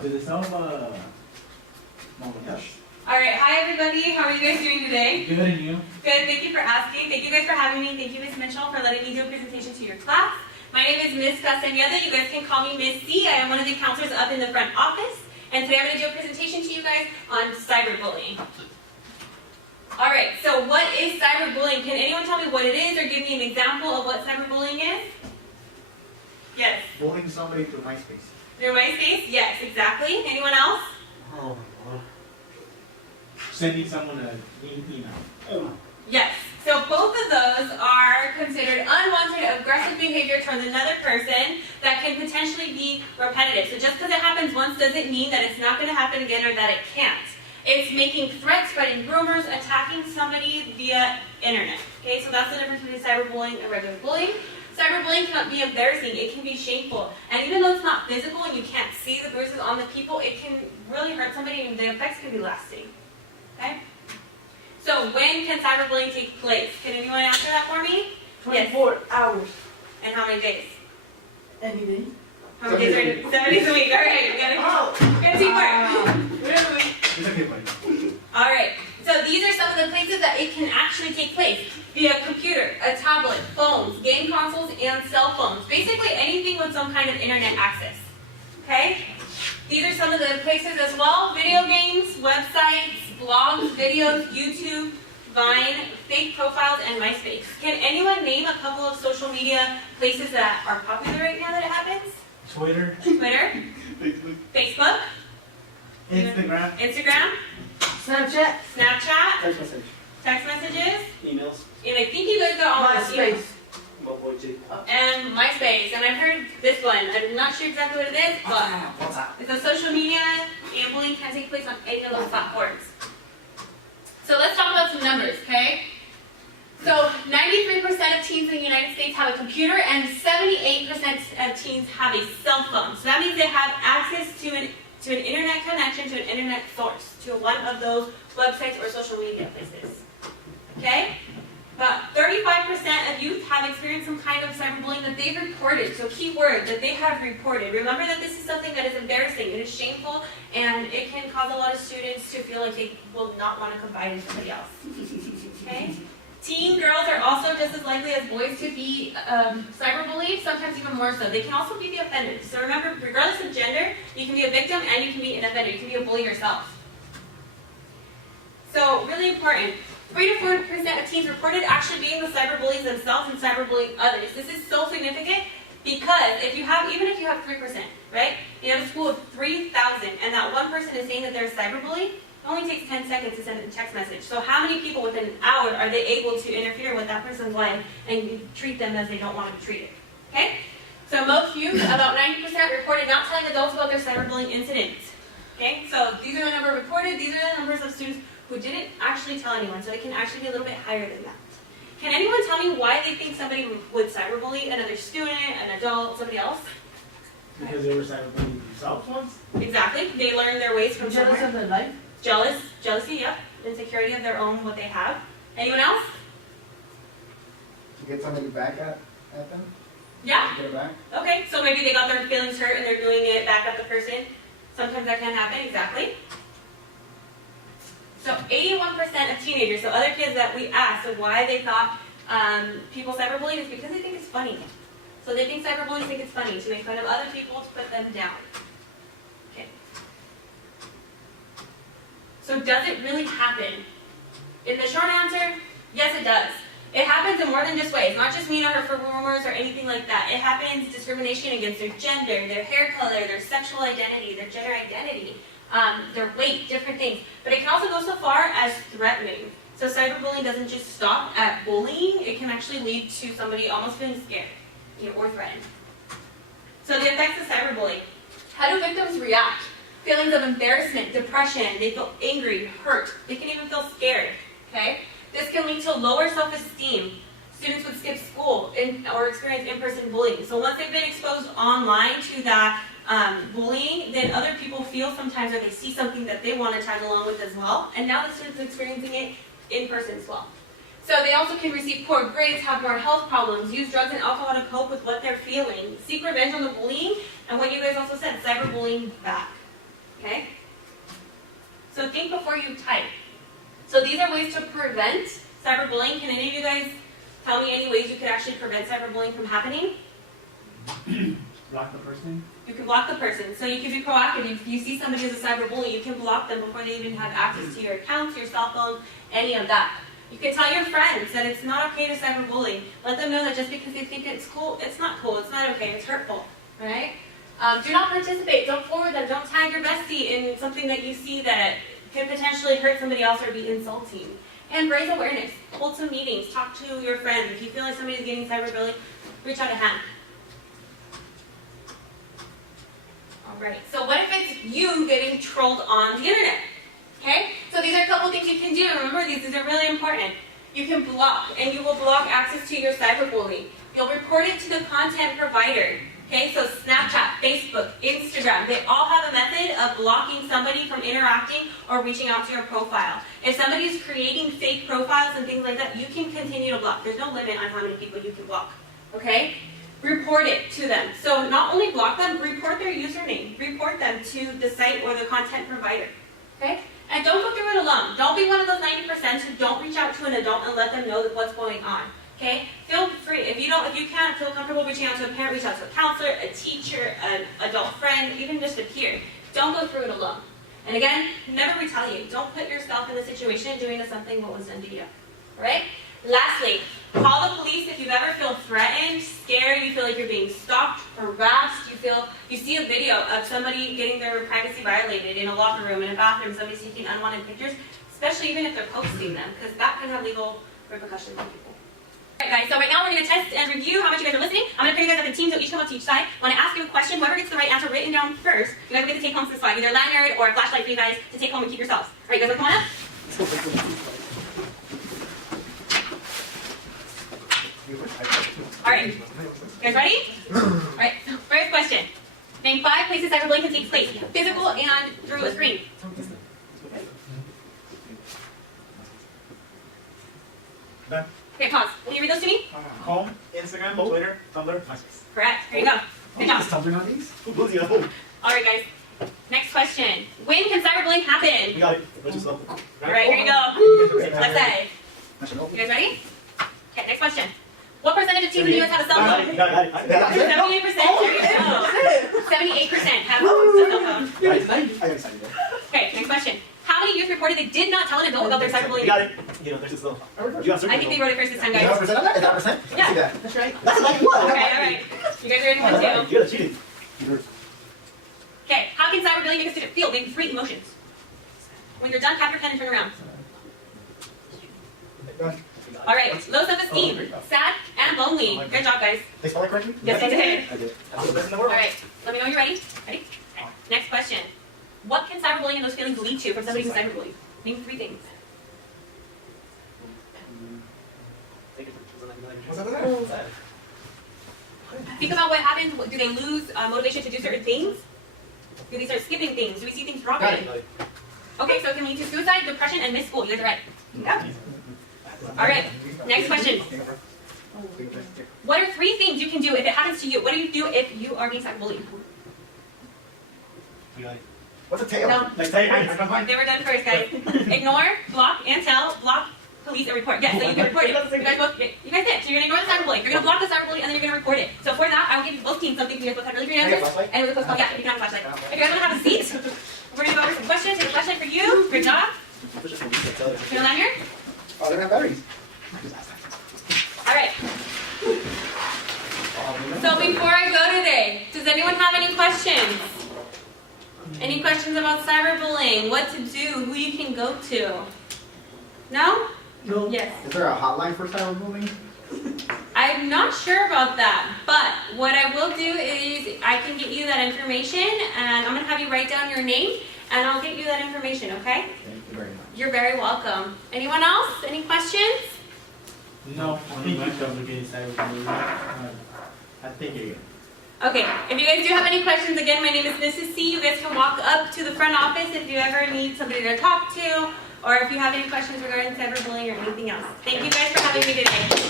Alright, hi everybody. How are you guys doing today? Good, and you? Good, thank you for asking. Thank you guys for having me. Thank you, Ms. Mitchell, for letting me do a presentation to your class. My name is Ms. Castañeda. You guys can call me Ms. C. I am one of the counselors up in the front office. And today I'm going to do a presentation to you guys on cyberbullying. Alright, so what is cyberbullying? Can anyone tell me what it is or give me an example of what cyberbullying is? Yes. Bullying somebody through MySpace. Through MySpace? Yes, exactly. Anyone else? Oh my god. Sending someone a mean email. Oh. Yes. So both of those are considered unwanted aggressive behavior towards another person that can potentially be repetitive. So just because it happens once doesn't mean that it's not going to happen again or that it can't. It's making threats, spreading rumors, attacking somebody via internet. Okay, so that's the difference between cyberbullying and regular bullying. Cyberbullying cannot be embarrassing, it can be shameful. And even though it's not physical and you can't see the bruises on the people, it can really hurt somebody and the effects can be lasting. Okay? So when can cyberbullying take place? Can anyone answer that for me? 24 hours. And how many days? Any day. How many days are it? 7 days a week. Alright, we gotta teamwork. Really? It's okay, buddy. Alright, so these are some of the places that it can actually take place. Via computer, a tablet, phones, game consoles, and cell phones. Basically anything with some kind of internet access. Okay? These are some of the places as well. Video games, websites, blogs, videos, YouTube, Vine, fake profiles, and MySpace. Can anyone name a couple of social media places that are popular right now that it happens? Twitter. Twitter. Facebook. Instagram. Instagram. Snapchat. Snapchat. Text message. Text messages. Emails. And I think you guys got all those emails. MySpace. And MySpace. And I've heard this one. I'm not sure exactly what it is, but What's that? it's a social media, and bullying can take place on any of those platforms. So let's talk about some numbers, okay? So 93% of teens in the United States have a computer, and 78% of teens have a cell phone. So that means they have access to an internet connection, to an internet source, to one of those websites or social media places. Okay? About 35% of youth have experienced some kind of cyberbullying that they've reported. So key word, that they have reported. Remember that this is something that is embarrassing, it is shameful, and it can cause a lot of students to feel like they will not want to confide in somebody else. Okay? Teen girls are also just as likely as boys to be cyberbullied, sometimes even more so. They can also be the offenders. So remember, regardless of gender, you can be a victim and you can be an offender. You can be a bully yourself. So really important. 3 to 4% of teens reported actually being the cyberbullies themselves and cyberbullying others. This is so significant because even if you have 3%, right? You have a school of 3,000 and that one person is saying that they're a cyberbully, it only takes 10 seconds to send a text message. So how many people within an hour are they able to interfere with that person's life and treat them as they don't want to be treated? Okay? So most youth, about 90%, reported not telling adults about their cyberbullying incidents. Okay? So these are the number reported. These are the numbers of students who didn't actually tell anyone. So it can actually be a little bit higher than that. Can anyone tell me why they think somebody would cyberbully another student, an adult, somebody else? Because they were cyberbullying themselves once? Exactly. They learn their ways from Jealous somewhere. of their life. Jealousy, yep. Insecurity of their own, what they have. Anyone else? To get somebody back at them? Yeah? To get it back? Okay, so maybe they got their feelings hurt and they're doing it back at the person. Sometimes that can happen, exactly. So 81% of teenagers, so other kids that we asked of why they thought people cyberbully is because they think it's funny. So they think cyberbullies think it's funny to make fun of other people, to put them down. Okay. So does it really happen? In the short answer, yes it does. It happens in more than just ways, not just mean or hurtful rumors or anything like that. It happens discrimination against their gender, their hair color, their sexual identity, their gender identity, their weight, different things. But it can also go so far as threatening. So cyberbullying doesn't just stop at bullying, it can actually lead to somebody almost feeling scared, or threatened. So the effects of cyberbullying. How do victims react? Feelings of embarrassment, depression, they feel angry, hurt, they can even feel scared, okay? This can lead to lower self-esteem. Students would skip school or experience in-person bullying. So once they've been exposed online to that bullying, then other people feel sometimes or they see something that they want to tag along with as well. And now the students are experiencing it in person as well. So they also can receive poor grades, have more health problems, use drugs and alcohol to cope with what they're feeling, seek revenge on the bullying, and what you guys also said, cyberbullying back. Okay? So think before you type. So these are ways to prevent cyberbullying. Can any of you guys tell me any ways you could actually prevent cyberbullying from happening? Block the person. You can block the person. So you can be proactive. If you see somebody as a cyberbully, you can block them before they even have access to your accounts, your cell phone, any of that. You can tell your friends that it's not okay to cyberbully. Let them know that just because they think it's cool, it's not cool, it's not okay, it's hurtful, right? Do not participate, don't forward them, don't tag your bestie in something that you see that can potentially hurt somebody else or be insulting. And raise awareness, hold some meetings, talk to your friends. If you feel like somebody's getting cyberbullied, reach out a hand. Alright, so what if it's you getting trolled on the internet? Okay, so these are a couple things you can do. Remember, these are really important. You can block, and you will block access to your cyberbully. You'll report it to the content provider. Okay, so Snapchat, Facebook, Instagram, they all have a method of blocking somebody from interacting or reaching out to your profile. If somebody's creating fake profiles and things like that, you can continue to block. There's no limit on how many people you can block. Okay? Report it to them. So not only block them, report their username. Report them to the site or the content provider. Okay? And don't go through it alone. Don't be one of those 90% who don't reach out to an adult and let them know what's going on. Okay? Feel free. If you can't feel comfortable reaching out to a parent, reach out to a counselor, a teacher, an adult friend, even just a peer. Don't go through it alone. And again, never retaliate. Don't put yourself in the situation doing something what was done to you. Alright? Lastly, call the police if you ever feel threatened, scared, you feel like you're being stalked, harassed, you see a video of somebody getting their privacy violated in a locker room, in a bathroom, somebody's taking unwanted pictures, especially even if they're posting them, because that can have legal repercussions on people. Alright guys, so right now we're going to test and review how much you guys are listening. I'm going to put you guys up in teams, so each come up to each side. When I ask you a question, whoever gets the right answer written down first, you guys will get to take home some swag, either a lanyard or a flashlight for you guys to take home and keep yourselves. Alright, you guys want to come on up? Alright, you guys ready? Alright, so first question. Name 5 places cyberbullying can take place, physical and through a screen. Done. Okay, pause. Can you read those to me? Home, Instagram, Twitter, Tumblr, MySpace. Correct. Here you go. Good job. Tumblr on these? Who believes you at home? Alright guys, next question. When can cyberbullying happen? We got it. Let's just go. Alright, here you go. Left side. National. You guys ready? Okay, next question. What percentage of teens in the US have a cell phone? 78%. There you go. 78% have a cell phone. Okay, next question. How many youth reported they did not tell an adult about their cyberbullying? We got it. You know, there's just I think they wrote it first this time, Is guys. that percent on that? Is that percent? Yeah. See that? That's right. That's like what? Okay, alright. You guys ready for one, two? You're cheating. Okay, how can cyberbullying make a student feel? Maybe 3 emotions. When you're done, tap your pen and turn around. Alright, low self-esteem, sad, and lonely. Good job, guys. They spell it correctly? Yes, they did. I did. I'm the best in the world. Alright, let me know when you're ready. Ready? Next question. What can cyberbullying and those feelings lead to from somebody who's cyberbullied? Name 3 things. What's up with that? Think about what happens. Do they lose motivation to do certain things? Do they start skipping things? Do we see things Got dropping? it. Okay, so it can lead to suicide, depression, and miss school. You guys are right. Yeah. Alright, next question. What are 3 things you can do if it happens to you? What do you do if you are being cyberbullied? We got it. What's a tail? No. Like tail. They were done first, guys. Ignore, block, and tell, block, police, and report. Yes, so you can report it. You guys both, you guys did. So you're going to ignore the cyberbullying. You're going to block the cyberbully, and then you're going to report it. So for that, I will give you both teams something for you guys both have really great answers. And with a postcard, yeah, you can have a flashlight. If you guys want to have a seat, we're going to go over some questions. Here's a flashlight for you. Good job. Feel down here? Oh, they don't have batteries. Alright. So before I go today, does anyone have any questions? Any questions about cyberbullying? What to do? Who you can go to? No? No. Yes. Is there a hotline for cyberbullying? I'm not sure about that, but what I will do is I can get you that information, and I'm going to have you write down your name, and I'll get you that information, okay? Thank you very much. You're very welcome. Anyone else? Any questions? No, I think you don't get cyberbullying. I think you're good. Okay, if you guys do have any questions, again, my name is Mrs. C. You guys can walk up to the front office if you ever need somebody to talk to, or if you have any questions regarding cyberbullying or anything else. Thank you guys for having me today.